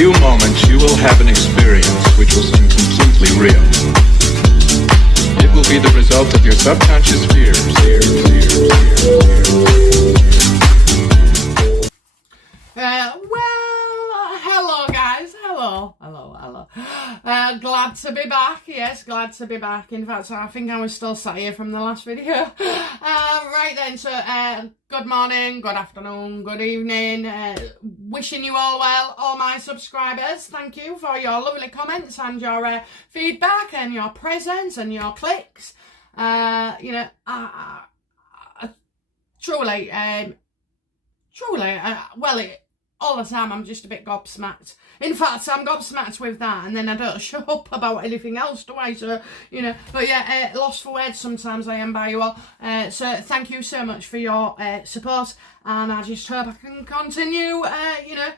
few moments you will have an experience which will seem completely real. It will be the result of your subconscious fears. Hello guys, hello. Glad to be back, yes, glad to be back. In fact, I think I was still sat here from the last video. Right then, so good morning, good afternoon, good evening. Wishing you all well, all my subscribers. Thank you for your lovely comments and your feedback and your presence and your clicks. You know, truly, all the time I'm just a bit gobsmacked. In fact, I'm gobsmacked with that, and then I don't show up about anything else, do I? So, you know, but yeah, lost for words sometimes I am by you all. So thank you so much for your support, and I just hope I can continue, you know,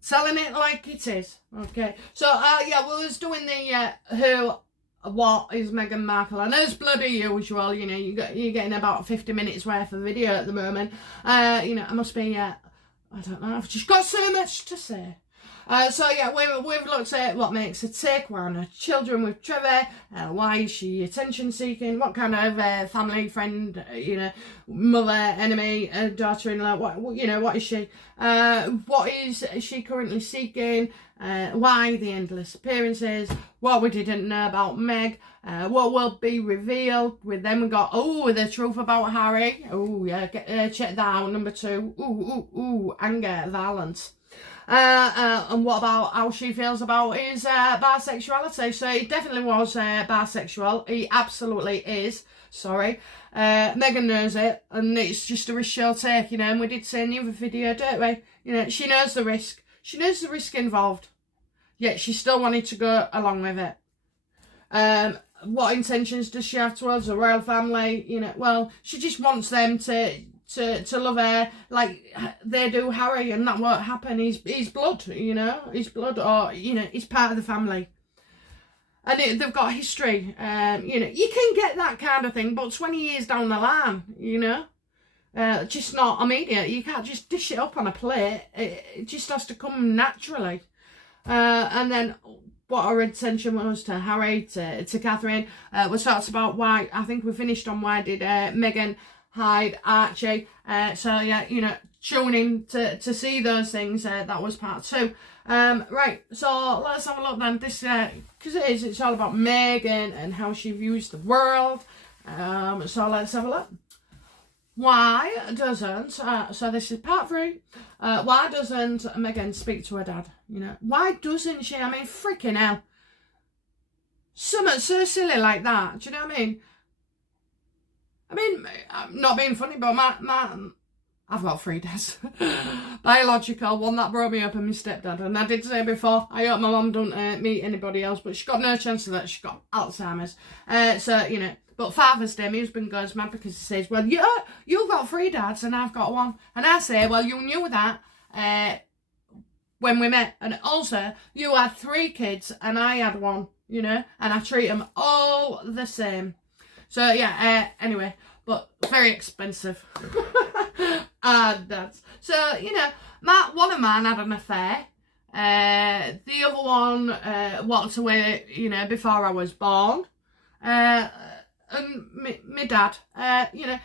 selling it like it is. Okay, so yeah, we was doing the what is Meghan Markle, and as bloody usual, you know, you're getting about 50 minutes worth of video at the moment. You know, I must be I don't know, I've just got so much to say. So yeah, we've looked at what makes a tick, why are children with Trevor, why is she attention seeking, what kind of family, friend, you know, mother, enemy, daughter-in-law, what, you know, what is she, what is she currently seeking, why the endless appearances, what we didn't know about Meg, what will be revealed. With them we got, oh, the truth about Harry, oh yeah, check that out, number 2, anger, violence. And what about how she feels about his bisexuality. So he definitely was bisexual. He absolutely is. Sorry. Meghan knows it, and it's just a risk she'll take, you know, and we did say in the other video, don't we? You know, she knows the risk. She knows the risk involved. Yet she still wanted to go along with it. What intentions does she have towards the royal family? You know, well, she just wants them to love her like they do Harry, and that won't happen. He's blood, you know, he's blood, or, you know, he's part of the family. And they've got history, you know, you can get that kind of thing, but 20 years down the line, you know, just not immediate. You can't just dish it up on a plate. It just has to come naturally. And then what our intention was to Harry, to Catherine, we talked about why, I think we finished on why did Meghan hide Archie. So yeah, you know, tune in to see those things. That was part 2. Right, so let's have a look then. This because it's all about Meghan and how she views the world. So let's have a look. Why doesn't so this is part 3. Why doesn't Meghan speak to her dad? You know, why doesn't she? I mean, freaking hell, something so silly like that. Do you know what I mean? I mean, I'm not being funny, but I've got 3 dads. Biological, one that brought me up, and my stepdad. And I did say before, I hope my mum don't meet anybody else, but she's got no chance of that. She's got Alzheimer's. So, you know, but Father's Day, my husband goes mad because he says, well, you've got 3 dads and I've got 1. And I say, well, you knew that when we met. And also, you had 3 kids and I had 1, you know, and I treat them all the same. So yeah, anyway, but very expensive. Dads. So, you know, one of mine had an affair. The other one walked away, you know, before I was born. And my dad, you know,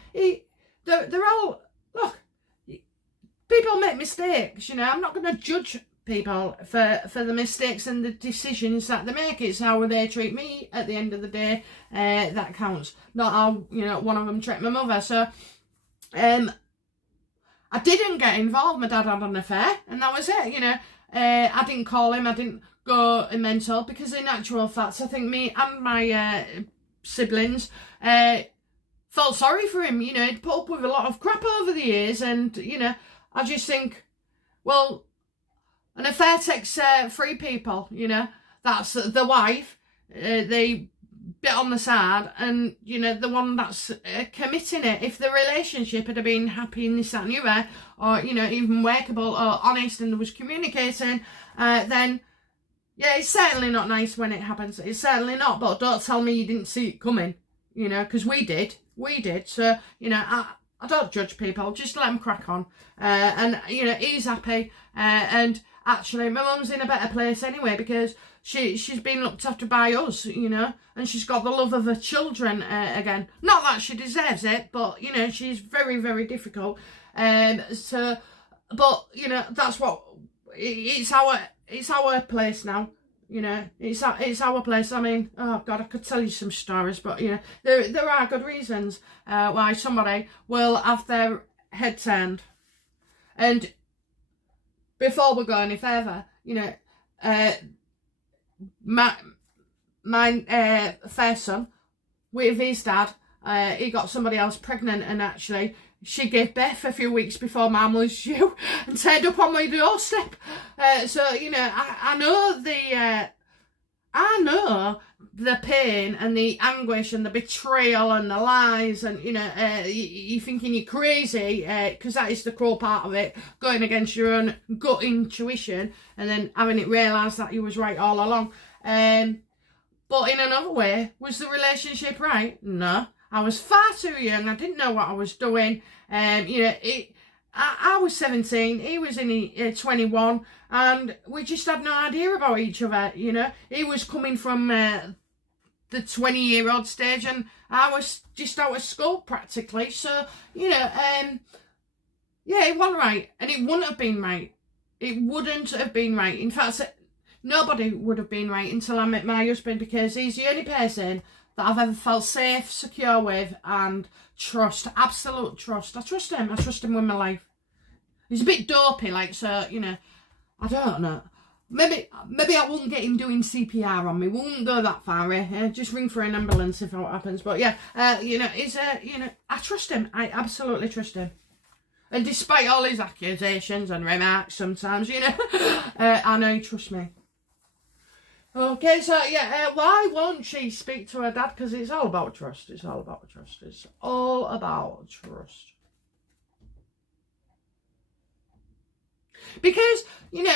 they're all, look, people make mistakes, you know. I'm not going to judge people for the mistakes and the decisions that they make. It's how they treat me at the end of the day that counts, not how, you know, one of them treated my mother. So I didn't get involved. My dad had an affair and that was it, you know. I didn't call him, I didn't go mental, because in actual fact I think me and my siblings felt sorry for him. You know, he'd put up with a lot of crap over the years, and, you know, I just think, well, an affair takes 3 people, you know. That's the wife, the bit on the side, and, you know, the one that's committing it. If the relationship had been happy and this, that and the other, or, you know, even workable or honest, and there was communicating, then, yeah, it's certainly not nice when it happens. It's certainly not, but don't tell me you didn't see it coming, you know, because we did. So, you know, I don't judge people, just let them crack on. And, you know, he's happy. And actually, my mum's in a better place anyway, because she's been looked after by us, you know, and she's got the love of her children again. Not that she deserves it, but, you know, she's very, very difficult. But, you know, that's what, it's our place now. You know, it's our place. I mean, oh God, I could tell you some stories, but you know, there are good reasons why somebody will have their head turned. And before we go any further, you know, my fair son with his dad, he got somebody else pregnant, and actually she gave birth a few weeks before Mum was due and turned up on my doorstep. So, you know, I know the pain and the anguish and the betrayal and the lies, and, you know, you thinking you're crazy, because that is the cruel part of it, going against your own gut intuition and then having it realised that you was right all along. But in another way, was the relationship right? No. I was far too young. I didn't know what I was doing. You know, I was 17. He was in 21, and we just had no idea about each other. You know, he was coming from the 20-year-old stage, and I was just out of school practically. So, you know, yeah, it wasn't right, and it wouldn't have been right. It wouldn't have been right. In fact, nobody would have been right until I met my husband, because he's the only person that I've ever felt safe, secure with, and trust, absolute trust. I trust him with my life. He's a bit dopey, like, so, you know, I don't know. Maybe I won't get him doing CPR on me. We won't go that far, just ring for an ambulance if that happens. But yeah, you know, you know, I trust him. I absolutely trust him. And despite all his accusations and remarks sometimes, you know, I know he trusts me. Okay, so yeah, why won't she speak to her dad? Because it's all about trust. It's all about trust. It's all about trust. Because, you know,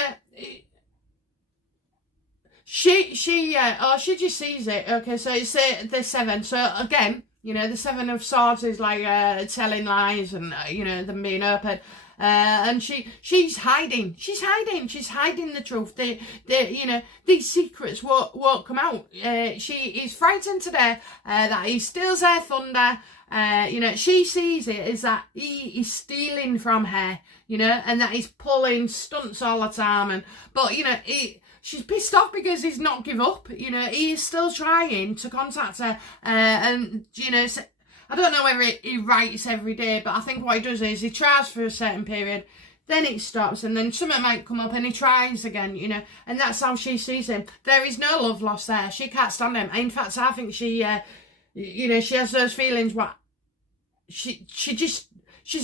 she just sees it. Okay, so it's the 7. So again, you know, the 7 of Swords is like telling lies and you know, them being open. And she's hiding. She's hiding the truth. You know, these secrets won't come out. She is frightened to death that he steals her thunder. You know, she sees it as that he is stealing from her, you know, and that he's pulling stunts all the time. But you know, she's pissed off because he's not give up. You know, he is still trying to contact her, and you know, I don't know whether he writes every day, but I think what he does is he tries for a certain period, then it stops, and then something might come up and he tries again, you know, and that's how she sees him. There is no love lost there. She can't stand him. In fact, I think she, you know, she has those feelings what she's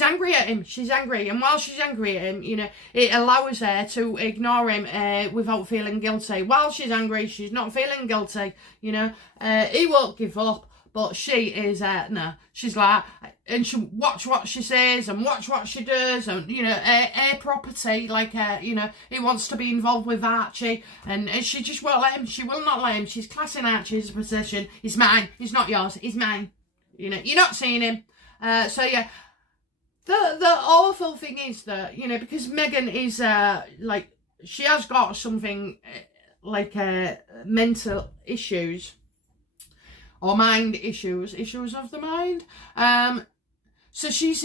angry at him. She's angry, and while she's angry at him, you know, it allows her to ignore him without feeling guilty. While she's angry, she's not feeling guilty, you know. He won't give up. But she is, no, she's like, and she watch what she says and watch what she does, and, you know, her property, like, you know, he wants to be involved with Archie, and she just won't let him. She will not let him. She's classing Archie's possession. He's mine. He's not yours. He's mine. You know, you're not seeing him. So, yeah, the awful thing is that, you know, because Meghan is, like, she has got something, like, mental issues, or mind issues of the mind. So she's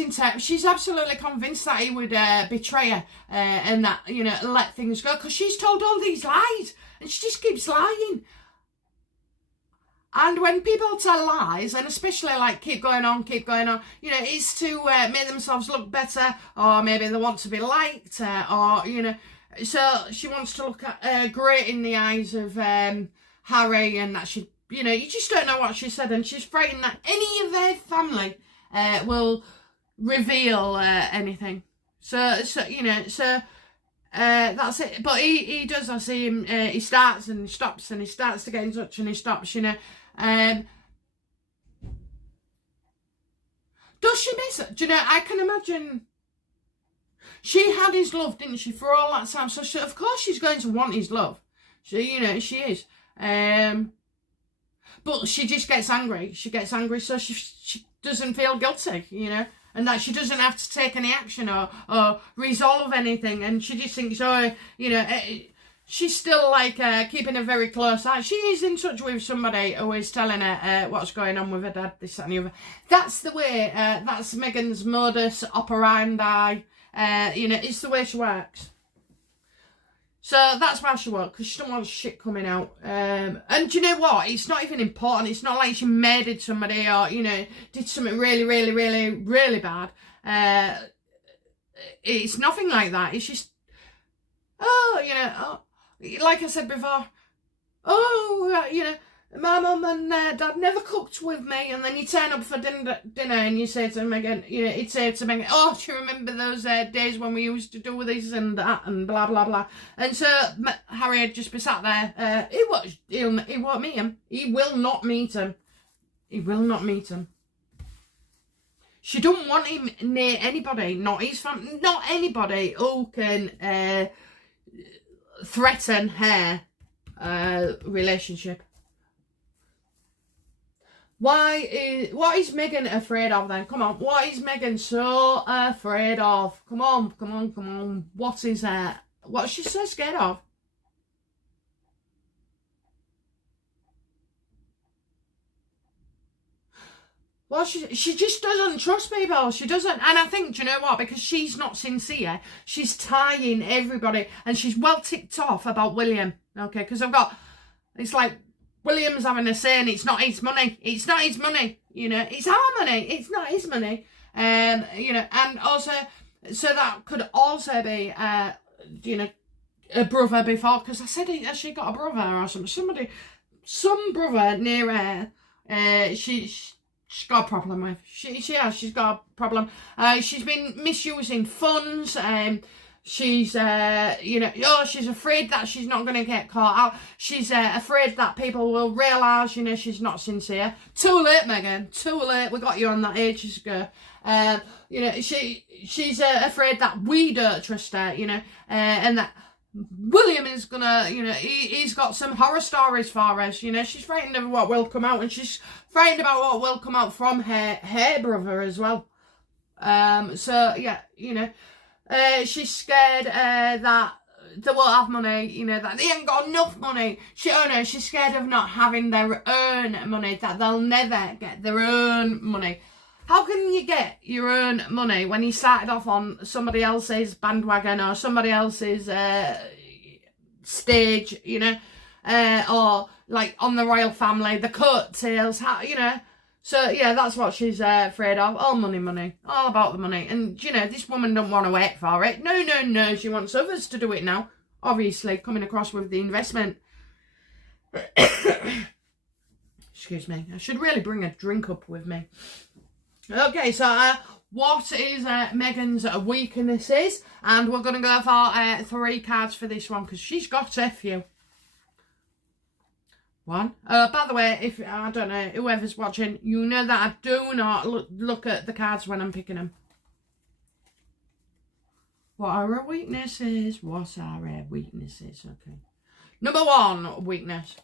absolutely convinced that he would betray her and that, you know, let things go, because she's told all these lies and she just keeps lying. And when people tell lies, and especially like keep going on, you know, it's to make themselves look better, or maybe they want to be liked, or, you know, so she wants to look great in the eyes of Harry, and that she, you know, you just don't know what she said, and she's frightened that any of their family will reveal anything. So you know, that's it. But he does. I see him. He starts and he stops, and he starts to get in touch and he stops. You know. Does she miss it? Do you know? I can imagine. She had his love, didn't she, for all that time? So of course she's going to want his love. You know, she is. But she just gets angry. She gets angry, so she doesn't feel guilty, you know. and that she doesn't have to take any action or resolve anything, and she just thinks, oh, you know, she's still like keeping a very close eye. She is in touch with somebody who is telling her what's going on with her dad, this, that and the other. That's the way, that's Meghan's modus operandi, you know, it's the way she works. So that's why she won't, because she don't want shit coming out. And do you know what? It's not even important. It's not like she murdered somebody or, you know, did something really, really, really, really bad. It's nothing like that. It's just, oh, you know, oh, like I said before, oh, you know, my mum and dad never cooked with me, and then you turn up for dinner and you say to Meghan, you know, he'd say to Meghan, oh, do you remember those days when we used to do this and that and blah, blah, blah. And so Harry had just be sat there, he won't meet him. He will not meet him. He will not meet him. She don't want him near anybody, not his family, not anybody who can threaten her relationship. What is Meghan afraid of then? Come on, what is Meghan so afraid of? Come on. What is she so scared of? Well, she just doesn't trust people. She doesn't. And I think, do you know what? Because she's not sincere, she's tying everybody. And she's well ticked off about William. Okay, because it's like, William's having a say and it's not his money. It's not his money. You know, it's our money. It's not his money. You know, and also, so that could also be, you know, a brother before. Because I said, has she got a brother or something? Some brother near her, she's got a problem with. She's got a problem. She's been misusing funds. She's, you know, oh, she's afraid that she's not going to get caught out. She's afraid that people will realise, you know, she's not sincere. Too late, Meghan. Too late. We got you on that ages ago. You know, she's afraid that we don't trust her, you know, and that William is gonna, you know, he's got some horror stories for us, you know. She's frightened of what will come out, and she's frightened about what will come out from her brother as well. So, yeah, you know, she's scared that they won't have money, you know, that they ain't got enough money. She's scared of not having their own money, that they'll never get their own money. How can you get your own money when you started off on somebody else's bandwagon or somebody else's stage, you know, or like on the royal family, the coattails, you know. So, yeah, that's what she's afraid of. All money. All about the money. And, you know, this woman don't want to work for it. No. She wants others to do it now. Obviously, coming across with the investment. Excuse me. I should really bring a drink up with me. Okay, so what is Meghan's weaknesses? And we're going to go for 3 cards for this one, because she's got a few. 1. By the way, if I don't know, whoever's watching, you know that I do not look at the cards when I'm picking them. What are her weaknesses? Okay. Number 1 weakness.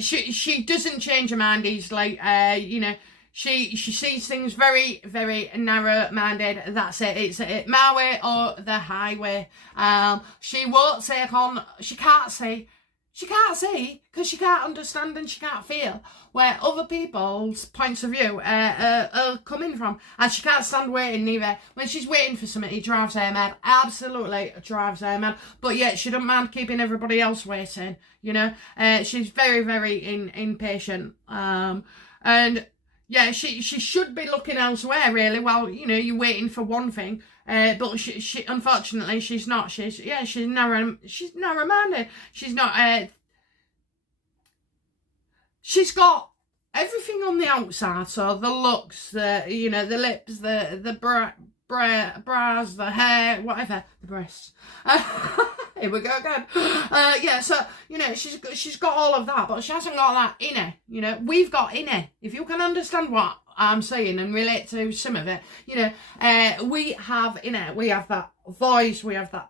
She doesn't change her mind easily. You know, she sees things very, very narrow-minded. That's it. It's my way or the highway. She won't take on. She can't see because she can't understand and she can't feel where other people's points of view are coming from. And she can't stand waiting either. When she's waiting for something, it drives her mad. Absolutely drives her mad. But yet she doesn't mind keeping everybody else waiting, you know. She's very, very impatient. And yeah, she should be looking elsewhere, really. Well, you know, you're waiting for one thing. But she unfortunately she's not. She's narrow-minded. She's not. She's got everything on the outside. So the looks, the lips, the bras, the hair, whatever, the breasts. Here we go again. Yeah, so, you know, she's got all of that, but she hasn't got that inner. You know, we've got inner. If you can understand what I'm saying and relate to some of it, you know, we have inner. We have that voice. We have that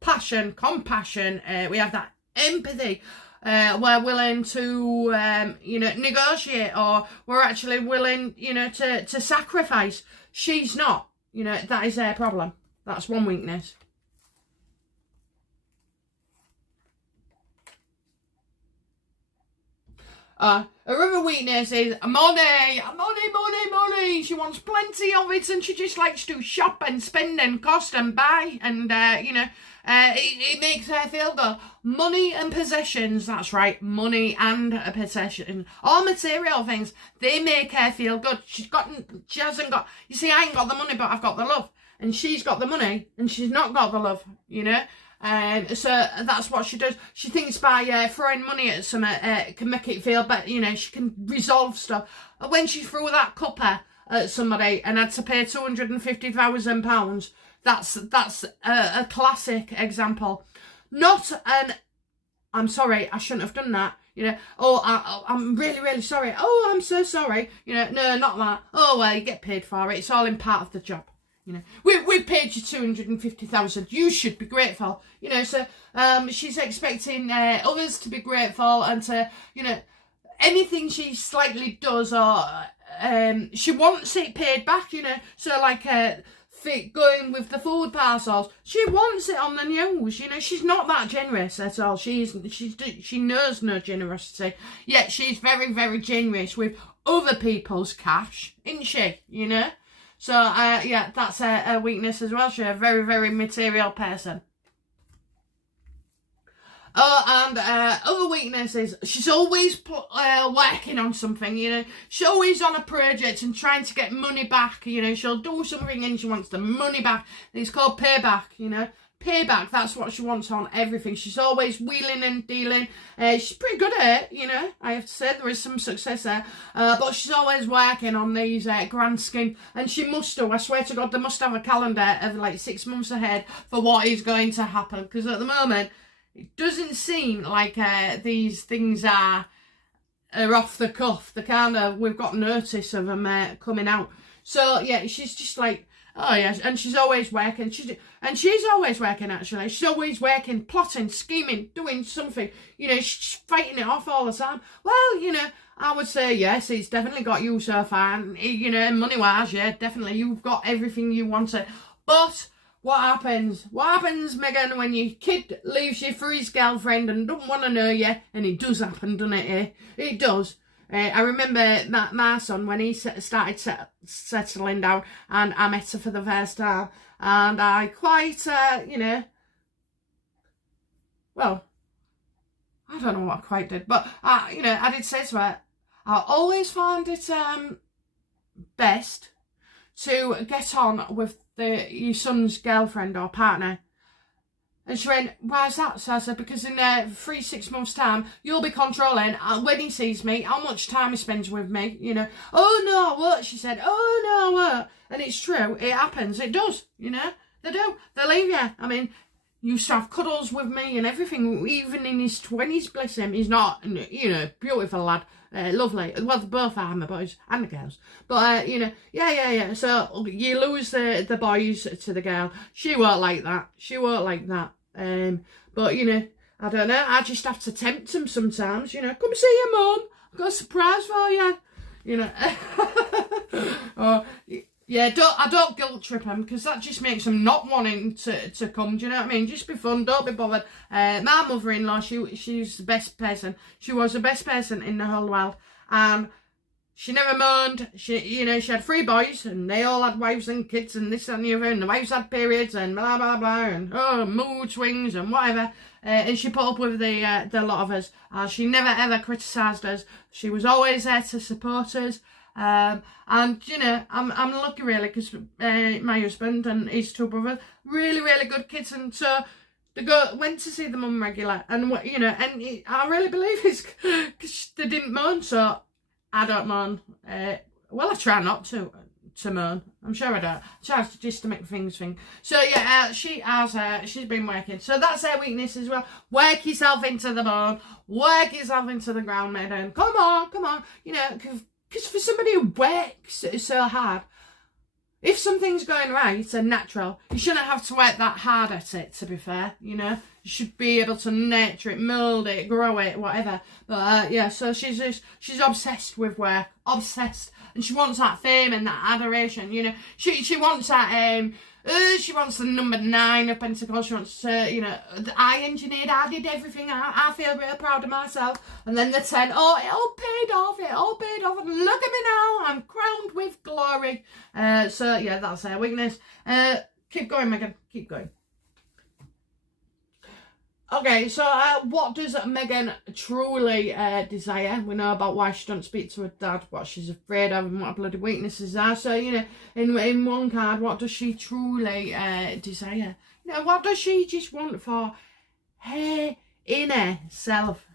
passion, compassion. We have that empathy. we're willing to, you know, negotiate, or we're actually willing, you know, to sacrifice. She's not. You know, that is their problem. That's one weakness. Her other weakness is money. She wants plenty of it, and she just likes to shop and spend and cost and buy, and you know, it makes her feel good. Money and possessions, that's right, money and a possession, all material things, they make her feel good. She hasn't got, you see, I ain't got the money, but I've got the love, and she's got the money and she's not got the love, you know. So that's what she does. She thinks by throwing money at something can make it feel better, you know, she can resolve stuff. When she threw that cuppa at somebody and had to pay £250,000, that's a classic example. Not an, I'm sorry, I shouldn't have done that, you know, oh, I'm really, really sorry. Oh, I'm so sorry. You know, no, not that. Oh, well, you get paid for it. It's all in part of the job. You know, we paid you 250,000. You should be grateful. You know, so she's expecting others to be grateful, and to, you know, anything she slightly does, or she wants it paid back. You know, so like going with the food parcels, she wants it on the news. You know, she's not that generous at all. She knows no generosity. Yet she's very, very generous with other people's cash, isn't she? You know. So, yeah, that's a weakness as well. She's a very, very material person. Oh, and other weakness is she's always working on something, you know. She's always on a project and trying to get money back, you know. She'll do something and she wants the money back. And it's called payback, you know. Payback, that's what she wants on everything. She's always wheeling and dealing. She's pretty good at it, you know. I have to say there is some success there. But she's always working on these grand schemes. And she must do, I swear to God, they must have a calendar of like 6 months ahead for what is going to happen. Because at the moment, it doesn't seem like these things are off the cuff. The kind of, we've got notice of them coming out. So, yeah, she's just like, oh yes, and she's always working. She's always working, actually. She's always working, plotting, scheming, doing something. You know, she's fighting it off all the time. Well, you know, I would say yes, it's definitely got you so far. And, you know, money-wise, yeah, definitely, you've got everything you wanted. But what happens? What happens, Meghan, when your kid leaves you for his girlfriend and don't want to know you? And it does happen, doesn't it? Eh? It does. I remember my son, when he started settling down, and I met her for the first time, and I quite, you know, well, I don't know what I quite did, but, you know, I did say to her, I always find it best to get on with your son's girlfriend or partner. And she went, why is that? So I said, because in 3-6 months' time, you'll be controlling when he sees me, how much time he spends with me, you know. Oh, no, what? She said, oh, no, what? And it's true. It happens. It does, you know. They do. They leave you. I mean, he used to have cuddles with me and everything, even in his 20s, bless him. He's not, you know, beautiful lad. Lovely. Well, both are my boys and the girls. But, you know, yeah. So you lose the boys to the girl. She won't like that. She won't like that. But, you know, I don't know. I just have to tempt them sometimes, you know. Come see your mum. I've got a surprise for you. You know. Or, yeah, I don't guilt trip them, because that just makes them not wanting to come. Do you know what I mean? Just be fun. Don't be bothered. My mother-in-law, she's the best person. She was the best person in the whole world. And she never moaned. You know, she had 3 boys, and they all had wives and kids and this and the other, and the wives had periods and blah, blah, blah, and mood swings and whatever. And she put up with the lot of us. She never, ever criticised us. She was always there to support us. And you know, I'm lucky really, because my husband and his 2 brothers, really, really good kids, and so they went to see the mum regular, and you know, and I really believe it's because they didn't moan, so I don't moan. Well, I try not to moan. I'm sure I don't. I try just to make things think. So yeah, she's been working. So that's her weakness as well. Work yourself into the bone. Work yourself into the ground, Meghan. Come on. You know, because for somebody who works so hard, if something's going right and natural, you shouldn't have to work that hard at it, to be fair, you know. You should be able to nurture it, mould it, grow it, whatever. But yeah, so she's obsessed with work, obsessed. And she wants that fame and that adoration, you know. She wants that, she wants the number 9 of Pentacle. She wants to, you know, I engineered, I did everything. I feel real proud of myself. And then the 10, oh, it all paid off. And look at me now, I'm crowned with glory. So yeah, that's her weakness. Keep going, Meghan, keep going. Okay, so what does Meghan truly desire? We know about why she don't speak to her dad, what she's afraid of, and what her bloody weaknesses are. So, you know, in one card, what does she truly desire? You know, what does she just want for her inner self?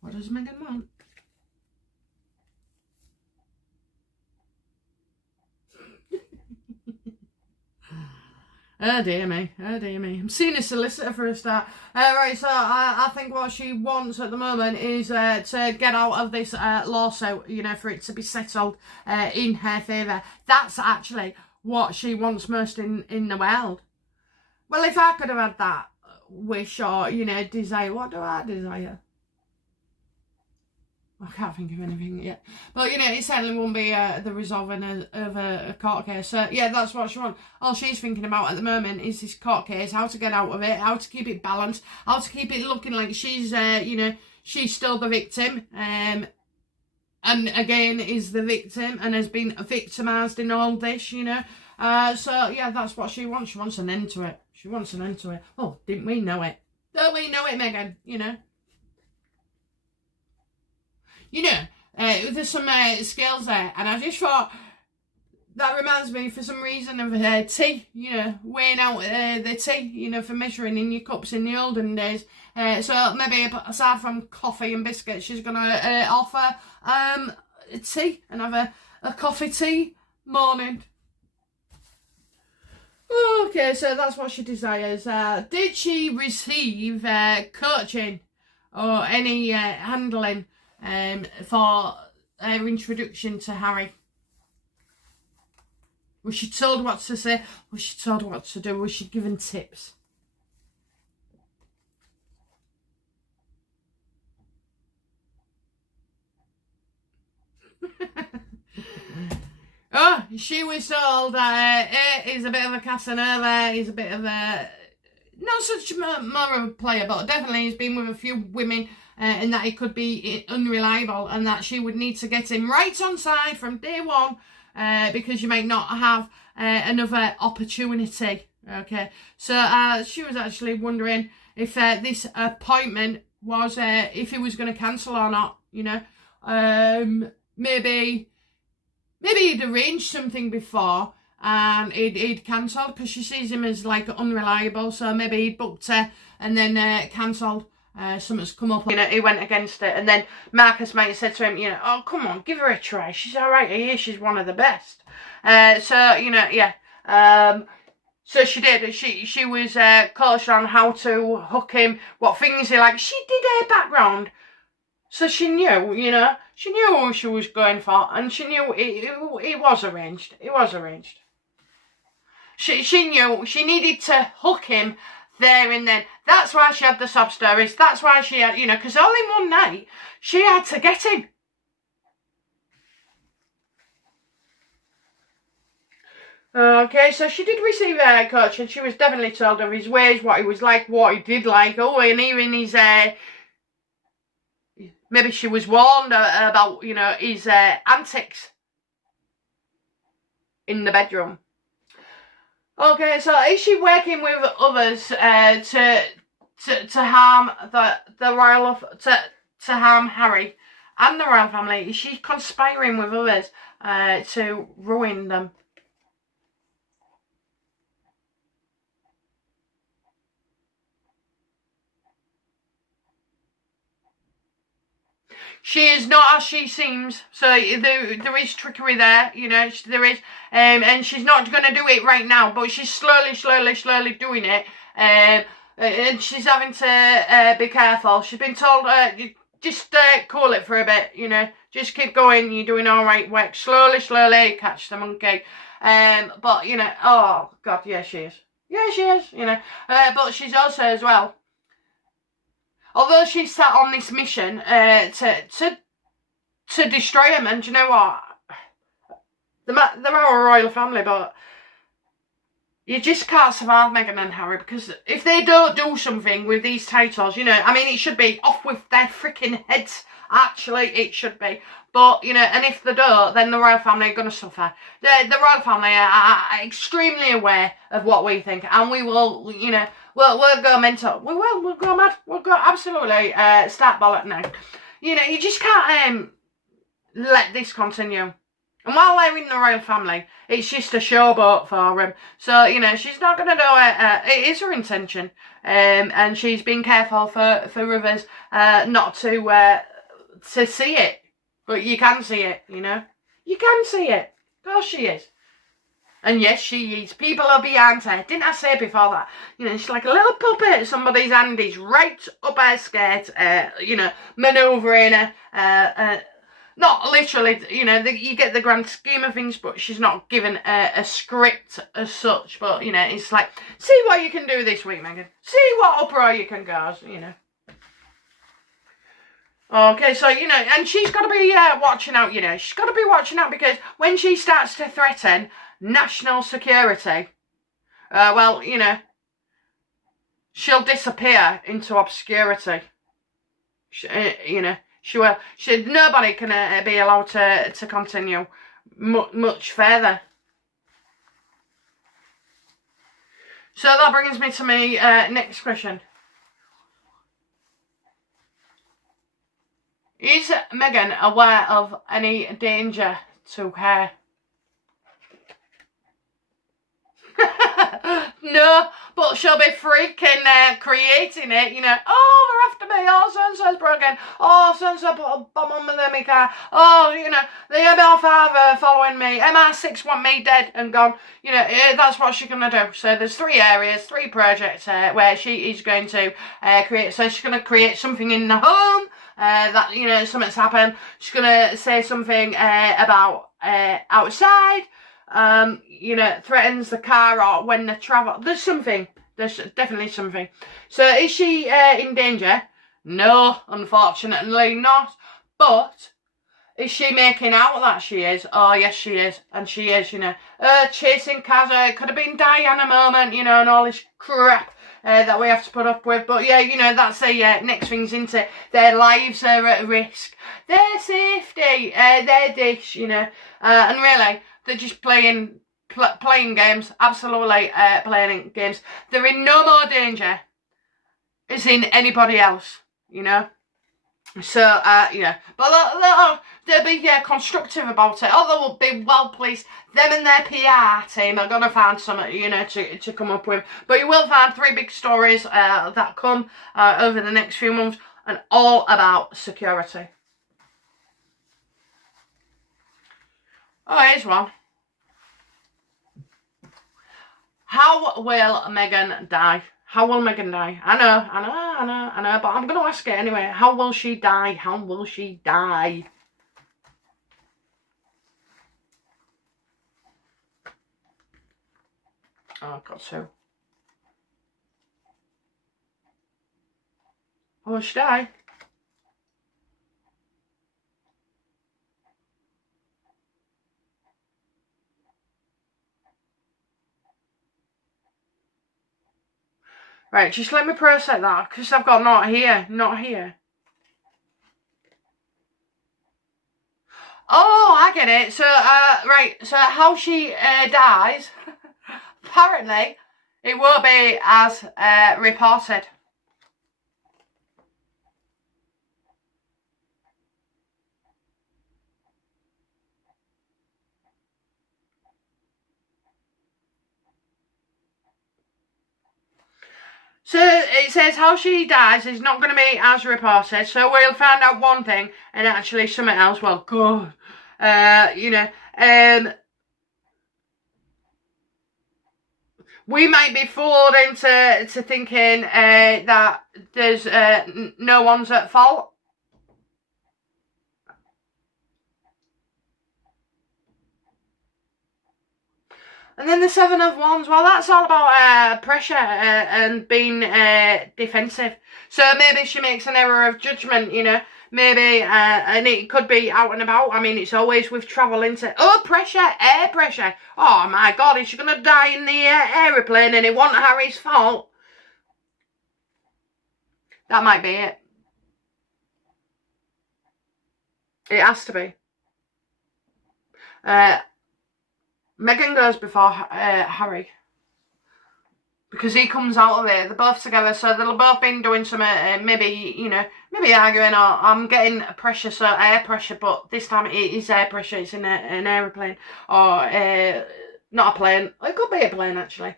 What does Meghan want? Oh dear me, I'm seeing a solicitor for a start. Right, so I think what she wants at the moment is to get out of this lawsuit, you know, for it to be settled in her favour. That's actually what she wants most in the world. Well, if I could have had that wish or, you know, desire, what do I desire? I can't think of anything yet. But, you know, it certainly won't be the resolving of a court case. So, yeah, that's what she wants. All she's thinking about at the moment is this court case, how to get out of it, how to keep it balanced, how to keep it looking like she's, you know, she's still the victim. And, again, is the victim and has been victimised in all this, you know. So, yeah, that's what she wants. She wants an end to it. She wants an end to it. Oh, didn't we know it? Don't we know it, Meghan? You know. You know, there's some scales there, and I just thought that reminds me for some reason of tea, you know, weighing out the tea, you know, for measuring in your cups in the olden days. So maybe aside from coffee and biscuits, she's going to offer tea and have a coffee tea morning. Okay, so that's what she desires. Did she receive coaching or any handling for her introduction to Harry? Was she told what to say? Was she told what to do? Was she given tips? Oh, she was told that he's a bit of a Casanova, he's a bit of a, not such more of a player, but definitely he's been with a few women, and that he could be unreliable, and that she would need to get him right on side from day one, because you might not have another opportunity. Okay, so she was actually wondering if this appointment was, if he was going to cancel or not, you know. Maybe he'd arranged something before and he'd cancelled, because she sees him as like unreliable, so maybe he'd booked her and then cancelled. Something's come up, you know, he went against it, and then Marcus might have said to him, you know, oh, come on, give her a try, she's alright here, she's one of the best. So, you know, yeah, so she did, she was coached on how to hook him, what things he liked. She did her background, so she knew, you know, she knew who she was going for, and she knew it was arranged, She knew she needed to hook him there and then. That's why she had the sob stories. That's why she had, you know, because all in one night, she had to get him. Okay, so she did receive a coach, and she was definitely told of his ways, what he was like, what he did like. Oh, and even his, maybe she was warned about, you know, his antics in the bedroom. Okay, so is she working with others to harm the royal, to harm Harry and the royal family? Is she conspiring with others to ruin them? She is not as she seems, so there is trickery there, you know, there is, and she's not going to do it right now, but she's slowly doing it, and she's having to be careful. She's been told, just cool it for a bit, you know, Just keep going. You're doing all right work. Slowly, slowly, catch the monkey. But, you know, oh, God, yeah, she is. Yeah, she is, you know. But she's also, as well, although she's sat on this mission to destroy him, and do you know what? They're our royal family, but you just can't survive Meghan and Harry, because if they don't do something with these titles, you know, I mean, it should be off with their freaking heads. Actually, it should be. But, you know, and if they don't, then the royal family are going to suffer. The royal family are extremely aware of what we think, and we will, you know, we'll go mental. We'll go mad. We'll go absolutely start bollock now. You know, you just can't let this continue. And while they're in the royal family, it's just a showboat for him. So, you know, she's not going to do it. It is her intention. And she's been careful for others not to see it. But you can see it, you know. You can see it. Of course she is. And yes, she is. People are behind her. Didn't I say before that? You know, she's like a little puppet. Somebody's hand is right up her skirt, you know, manoeuvring her. Not literally, you know, you get the grand scheme of things, but she's not given a script as such. But, you know, it's like, see what you can do this week, Meghan. See what uproar you can cause, you know. Okay, so, you know, and she's got to be watching out, you know. She's got to be watching out, because when she starts to threaten national security, well, you know, she'll disappear into obscurity. You know. She will. Nobody can be allowed to continue much further. So that brings me to my next question. Is Meghan aware of any danger to her? No, but she'll be freaking creating it, you know. Oh, they're after me. Oh, so-and-so's broken. Oh, so-and-so put a bomb on my car. Oh, you know, the MI5 are following me. MI6 want me dead and gone. You know, that's what she's going to do. So there's 3 areas, 3 projects where she is going to create. So she's going to create something in the home that, you know, something's happened. She's going to say something about outside. You know, threatens the car, or when they travel. There's something. There's definitely something. So is she in danger? No, unfortunately not. But is she making out that she is? Oh, yes, she is. And she is, you know. Chasing cars. It could have been Diana moment, you know, and all this crap that we have to put up with. But yeah, you know, that's the next things into their lives are at risk. Their safety, their dish, you know. And really, they're just playing games, absolutely playing games. They're in no more danger as in anybody else, you know. So, yeah. But they'll be constructive about it. Or they'll be well pleased. Them and their PR team are going to find something, you know, to come up with. But you will find 3 big stories that come over the next few months, and all about security. Oh, here's one. How will Meghan die? How will Meghan die? I know, but I'm going to ask it anyway. How will she die? How will she die? Oh, I've got 2. How will she die? Right, just let me process that, because I've got not here. Oh, I get it. So, right, so how she dies, apparently, it won't be as reported. So it says how she dies is not going to be as reported. So we'll find out one thing and actually something else. Well, God, you know, we might be fooled into thinking that there's no one's at fault. And then the Seven of Wands, well, that's all about pressure and being defensive. So maybe she makes an error of judgment, you know. Maybe, and it could be out and about. I mean, it's always with travel, isn't it? Oh, pressure, air pressure. Oh, my God, is she going to die in the aeroplane and it wasn't Harry's fault? That might be it. It has to be. Meghan goes before Harry. Because he comes out of it, they're both together, so they'll both been doing some, maybe, you know, maybe arguing, or I'm getting pressure, so air pressure, but this time it is air pressure, it's in an aeroplane, or not a plane, it could be a plane actually.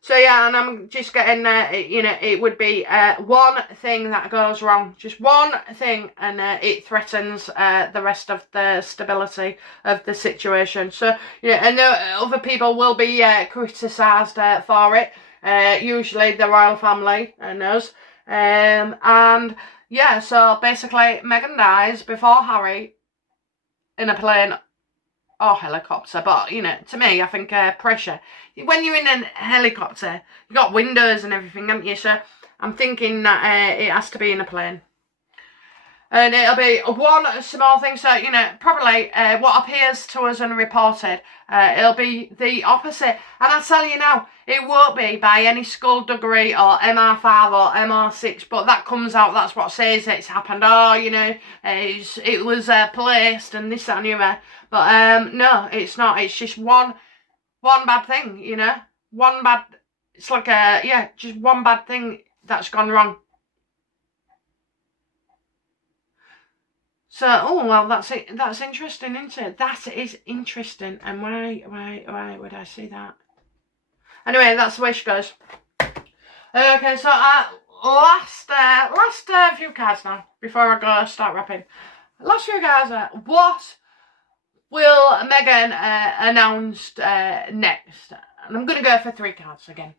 So yeah, and I'm just getting, you know, it would be one thing that goes wrong, just one thing, and it threatens the rest of the stability of the situation. So yeah, and other people will be criticised for it. Usually the royal family and us. And yeah, so basically Meghan dies before Harry in a plane or helicopter, but you know, to me, I think pressure. When you're in a helicopter, you got windows and everything, haven't you? So I'm thinking that it has to be in a plane. And it'll be one small thing, so, you know, probably what appears to us unreported, it'll be the opposite. And I tell you now, it won't be by any skullduggery or MR5 or MR6, but that comes out, that's what says it's happened. Oh, you know, it was placed and this, that and the other. But no, it's not. It's just one bad thing, you know. It's like just one bad thing that's gone wrong. So, oh, well, that's it. That's interesting, isn't it? That is interesting. And why would I say that? Anyway, that's the way she goes. Okay, so last few cards now, before I go start wrapping. Last few cards, what will Meghan announce next? And I'm going to go for 3 cards again.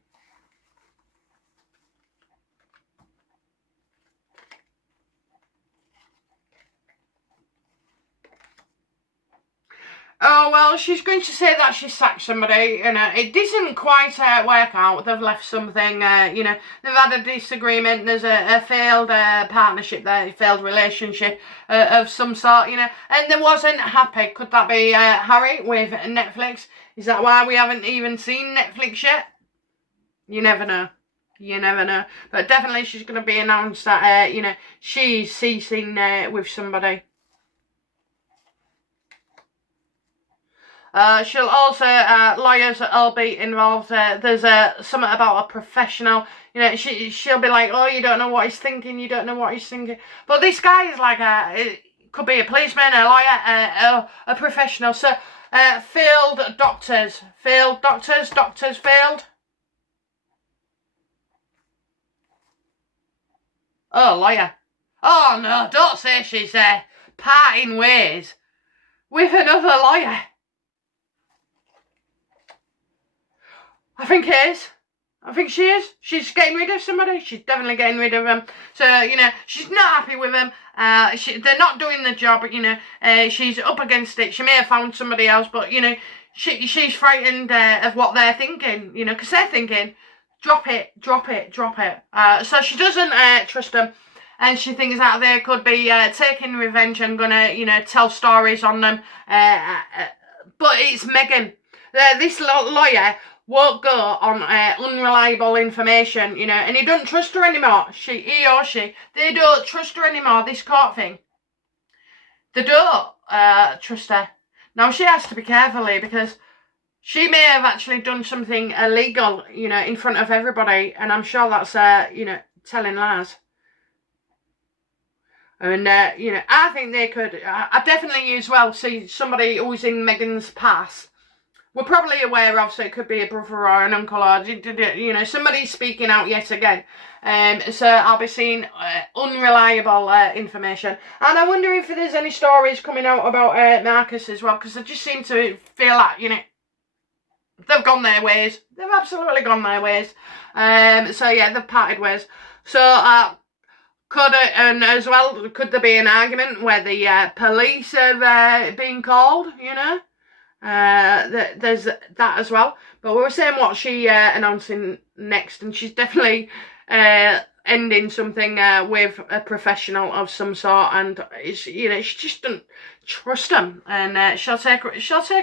Oh, well, she's going to say that she sacked somebody, you know, it didn't quite work out, they've left something, you know, they've had a disagreement, there's a failed partnership there, a failed relationship of some sort, you know, and they wasn't happy. Could that be Harry with Netflix? Is that why we haven't even seen Netflix yet? You never know. You never know. But definitely she's going to be announced that, you know, she's ceasing with somebody. She'll also, lawyers will be involved. There's something about a professional, you know, she'll be like, oh, you don't know what he's thinking, you don't know what he's thinking. But this guy is like it could be a policeman, a lawyer, a professional. So, failed doctors. Oh, lawyer. Oh, no, don't say she's parting ways with another lawyer. I think it is. I think she is. She's getting rid of somebody. She's definitely getting rid of them. So, you know, she's not happy with them. They're not doing the job, you know. She's up against it. She may have found somebody else, but, you know, she's frightened of what they're thinking, you know, because they're thinking, drop it. So she doesn't trust them. And she thinks that they could be taking revenge and going to, you know, tell stories on them. But it's Meghan. This lawyer won't go on unreliable information, you know, and he doesn't trust her anymore. He or she, they don't trust her anymore, this court thing. They don't trust her. Now, she has to be careful here, because she may have actually done something illegal, you know, in front of everybody, and I'm sure that's, you know, telling lies. And, you know, I think they could, I definitely as well see somebody who's in Meghan's past. We're probably aware of, so it could be a brother or an uncle or, you know, somebody speaking out yet again. So I'll be seeing unreliable information. And I wonder if there's any stories coming out about Marcus as well, because I just seem to feel like, you know, they've gone their ways. They've absolutely gone their ways. So yeah, they've parted ways. So and as well, could there be an argument where the police have been called, you know? There's that as well. But we were saying what she announcing next, and she's definitely ending something with a professional of some sort, and it's, she just doesn't trust him, and she'll take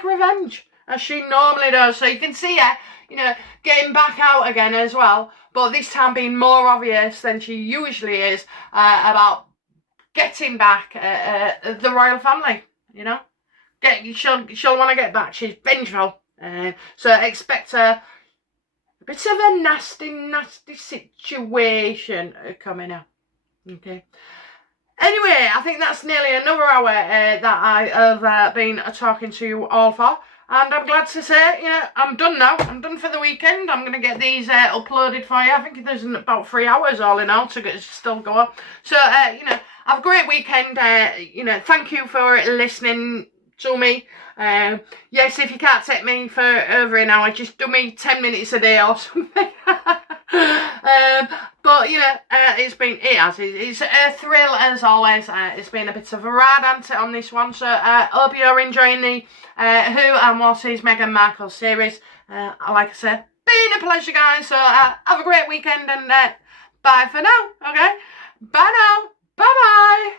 revenge as she normally does. So you can see her, getting back out again as well, but this time being more obvious than she usually is about getting back the royal family. She'll want to get back. She's vengeful. So expect a bit of a nasty situation coming up. Okay. Anyway, I think that's nearly another hour that I have been talking to you all for. And I'm glad to say, I'm done now. I'm done for the weekend. I'm going to get these uploaded for you. I think there's about 3 hours all in all to still go up. So, have a great weekend. Thank you for listening to me. Yes, if you can't take me for over an hour, just do me 10 minutes a day or something. But it's a thrill as always. It's been a bit of a ride answer on this one, so hope you're enjoying the Who and What Is Meghan Markle series. Like I said, been a pleasure, guys. So have a great weekend, and bye for now. Okay, bye now. Bye bye.